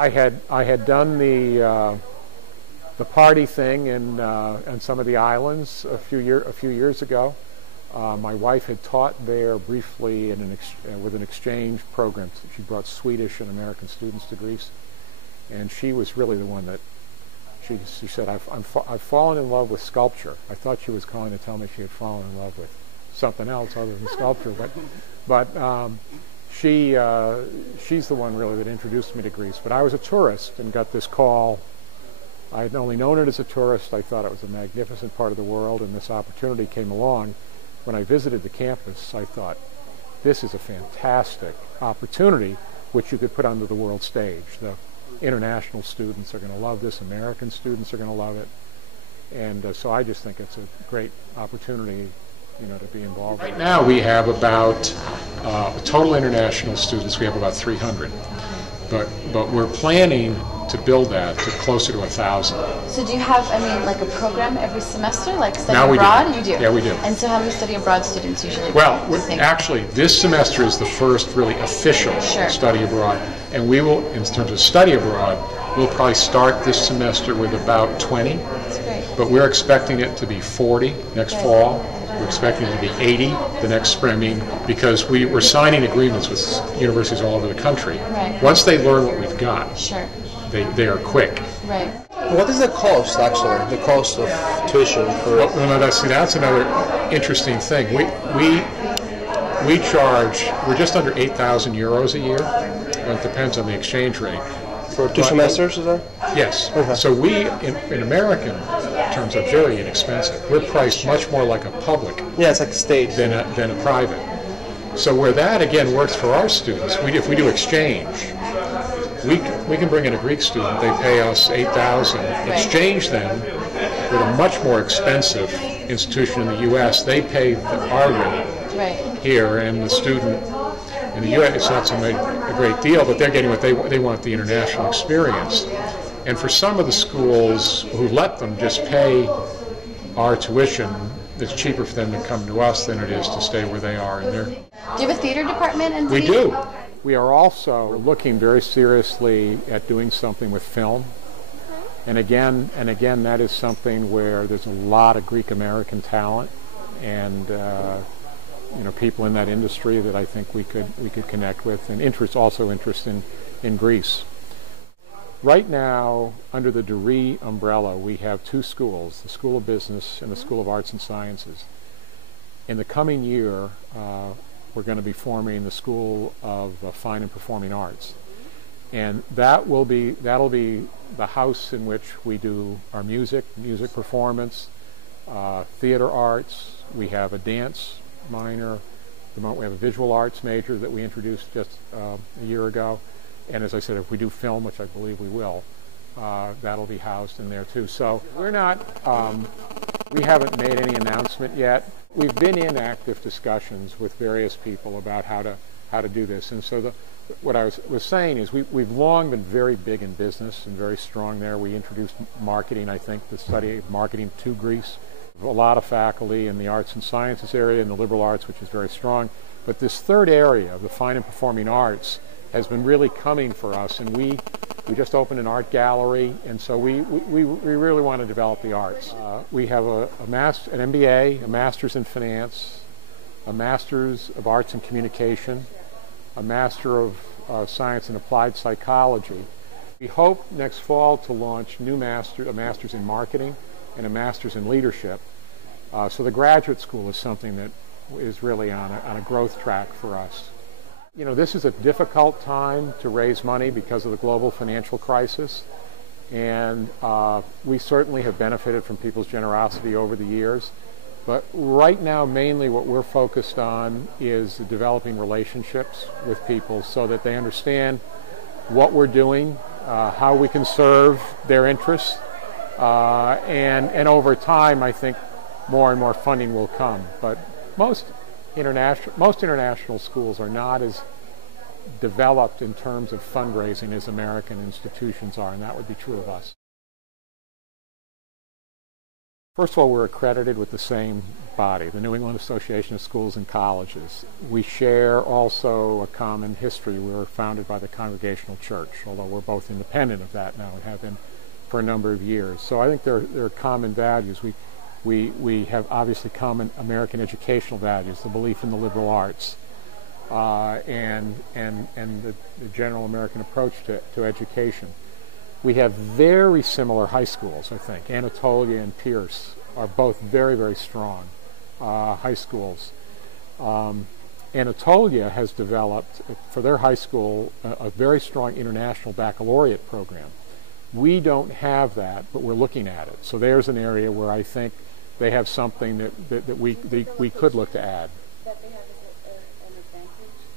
I had done the party thing in some of the islands a few years ago. My wife had taught there briefly with an exchange program. She brought Swedish and American students to Greece, and she was really the one that she said, I've fallen in love with sculpture. I thought she was calling to tell me she had fallen in love with something else other than sculpture, but she's the one really that introduced me to Greece. But I was a tourist and got this call. I had only known it as a tourist. I thought it was a magnificent part of the world, and this opportunity came along. When I visited the campus, I thought, this is a fantastic opportunity which you could put onto the world stage. The international students are going to love this. American students are going to love it. And so I just think it's a great opportunity, to be involved. Right now we have about total international students. We have about 300, but we're planning to build that to closer to 1,000. So do you have, like a program every semester, like study now abroad? We do. You do? Yeah, we do. And so how many study abroad students usually? Well, actually, this semester is the first really official study abroad. And we will, in terms of study abroad, we'll probably start this semester with about 20. That's great. But we're expecting it to be 40 next fall. We're expecting it to be 80 the next spring, because we're signing agreements with universities all over the country. Right. Once they learn what we've got, they are quick. Right. What is the cost, actually, the cost of tuition for... Well, that's another interesting thing. We charge, we're just under 8,000 euros a year. It depends on the exchange rate. For 2 semesters, is that? Yes. Okay. So we, in American terms, are very inexpensive. We're priced much more like a public it's like state than a private. So where that, again, works for our students, if we do exchange, we can bring in a Greek student, they pay us 8,000, exchange them with a much more expensive institution in the U.S. They pay our rate here, and the student in the U.S., it's not so much a great deal, but they're getting what they want, the international experience. And for some of the schools who let them just pay our tuition, it's cheaper for them to come to us than it is to stay where they are. Do you have a theater department in We do. We are also looking very seriously at doing something with film. And again, that is something where there's a lot of Greek-American talent and people in that industry that I think we could connect with, and interest in Greece. Right now, under the Deree umbrella, we have 2 schools, the School of Business and the School of Arts and Sciences. In the coming year, we're going to be forming the School of Fine and Performing Arts. And that'll be the house in which we do our music performance, theater arts. We have a dance minor. We have a visual arts major that we introduced just a year ago. And as I said, if we do film, which I believe we will, that'll be housed in there too. So we haven't made any announcement yet. We've been in active discussions with various people about how to do this. And so what I was saying is we've long been very big in business and very strong there. We introduced marketing, I think, the study of marketing to Greece. A lot of faculty in the arts and sciences area and the liberal arts, which is very strong. But this third area of the fine and performing arts has been really coming for us, and we just opened an art gallery, and so we really want to develop the arts. We have an MBA, a Master's in Finance, a Master's of Arts and Communication, a Master of Science and Applied Psychology. We hope next fall to launch a Master's in Marketing and a Master's in Leadership. So the graduate school is something that is really on a growth track for us. This is a difficult time to raise money because of the global financial crisis, and we certainly have benefited from people's generosity over the years. But right now, mainly what we're focused on is developing relationships with people so that they understand what we're doing, how we can serve their interests, and over time, I think more and more funding will come. But most international schools are not as developed in terms of fundraising as American institutions are, and that would be true of us. First of all, we're accredited with the same body, the New England Association of Schools and Colleges. We share also a common history. We were founded by the Congregational Church, although we're both independent of that now and have been for a number of years. So I think there are common values. We have obviously common American educational values, the belief in the liberal arts, and the general American approach to education. We have very similar high schools, I think. Anatolia and Pierce are both very, very strong high schools. Anatolia has developed, for their high school, a very strong international baccalaureate program. We don't have that, but we're looking at it. So there's an area where I think they have something that we could look to add. That they have an advantage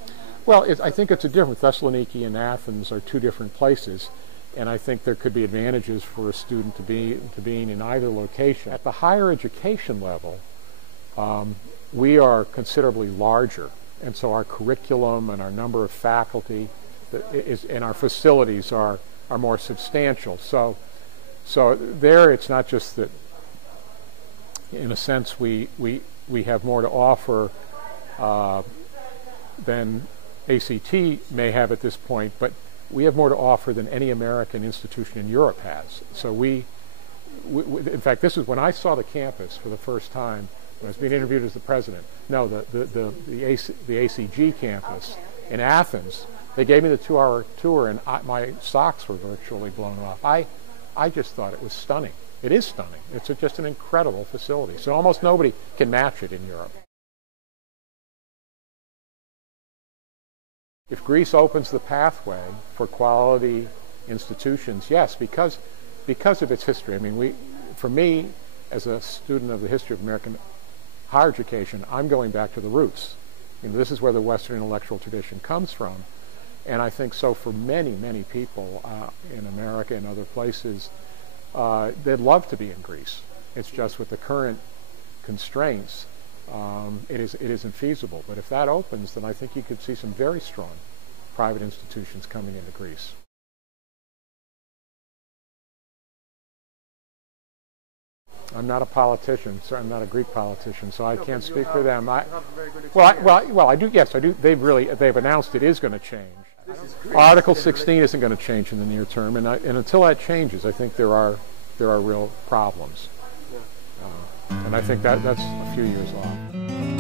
somehow? Well, I think it's a difference. Thessaloniki and Athens are two different places, and I think there could be advantages for a student to being in either location. At the higher education level, we are considerably larger, and so our curriculum and our number of faculty and our facilities are more substantial. So there, it's not just that, in a sense, we have more to offer than ACT may have at this point, but we have more to offer than any American institution in Europe has. So in fact, this is when I saw the campus for the first time, when I was being interviewed as the president. No, the ACG campus in Athens. They gave me the 2-hour tour, and my socks were virtually blown off. I just thought it was stunning. It is stunning. It's just an incredible facility. So almost nobody can match it in Europe. If Greece opens the pathway for quality institutions, yes, because of its history. I mean, for me, as a student of the history of American higher education, I'm going back to the roots. This is where the Western intellectual tradition comes from. And I think so for many, many people in America and other places, they'd love to be in Greece. It's just with the current constraints, it isn't feasible. But if that opens, then I think you could see some very strong private institutions coming into Greece. I'm not a politician, so I'm not a Greek politician, so I can't speak for them. Well, I do. Yes, I do. They've announced it is going to change. Article 16 isn't going to change in the near term, and until that changes, I think there are real problems. And I think that's a few years off.